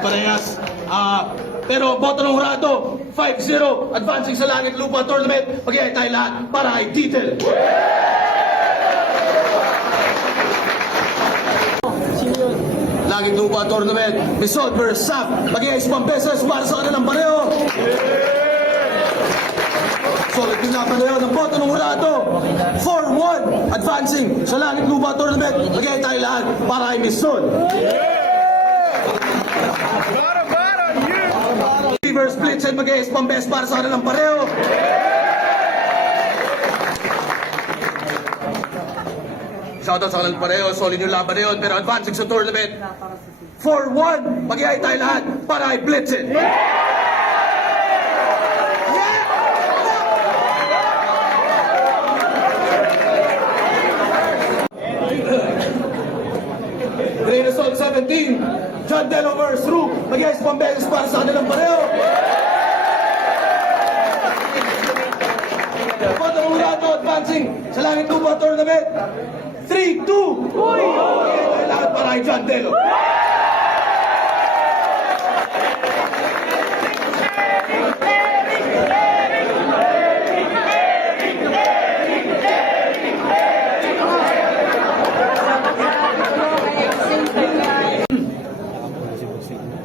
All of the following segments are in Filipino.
parehas. Pero boto ng hurado, 5-0, advancing sa Langit Lupa Tournament. Mag-iay tayo lahat para ay title. Langit Lupa Tournament, Misod vs. Sam. Mag-iay isang beses para sa kanilang pareho. Solid din na pareho ng boto ng hurado, 4-1, advancing sa Langit Lupa Tournament. Mag-iay tayo lahat para ay Misod. Reverse splits and mag-iis pang-best para sa kanilang pareho. Shoutout sa kanilang pareho, solid yung laban na yun, pero advancing sa tournament. 4-1, mag-iay tayo lahat para ay blitzin. Green Assault 17, John Delo vs. Ru, mag-iis pang-beses para sa kanilang pareho. Boto ng hurado, advancing sa Langit Lupa Tournament. 3-2, mag-iay lahat para ay John Delo.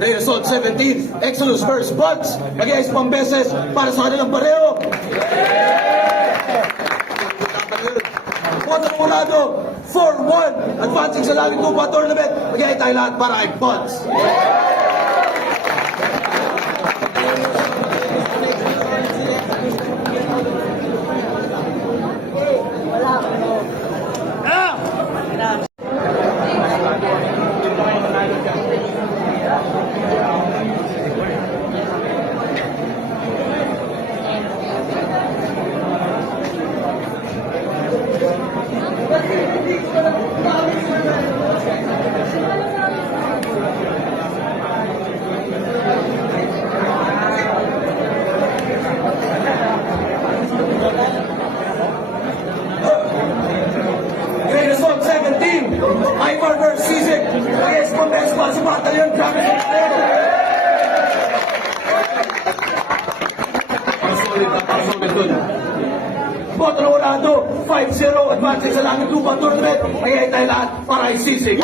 Green Assault 17, Exodus vs. Buds, mag-iis pang-beses para sa kanilang pareho. Boto ng hurado, 4-1, advancing sa Langit Lupa Tournament. Mag-iay tayo lahat para ay Buds. Green Assault 17, Ivar vs. Sisig, mag-iis pang-best para sa Battalion Dragon Extreme. Boto ng hurado, 5-0, advancing sa Langit Lupa Tournament. Mag-iay tayo lahat para ay Sisig.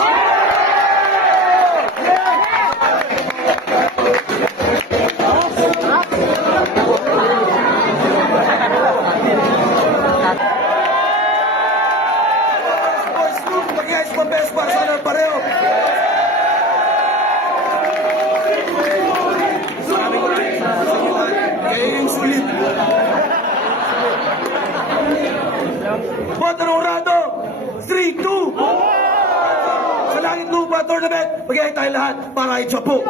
Mag-iay pang-best para sa kanilang pareho. Boto ng hurado, 3-2. Sa Langit Lupa Tournament, mag-iay tayo lahat para ay Chapo.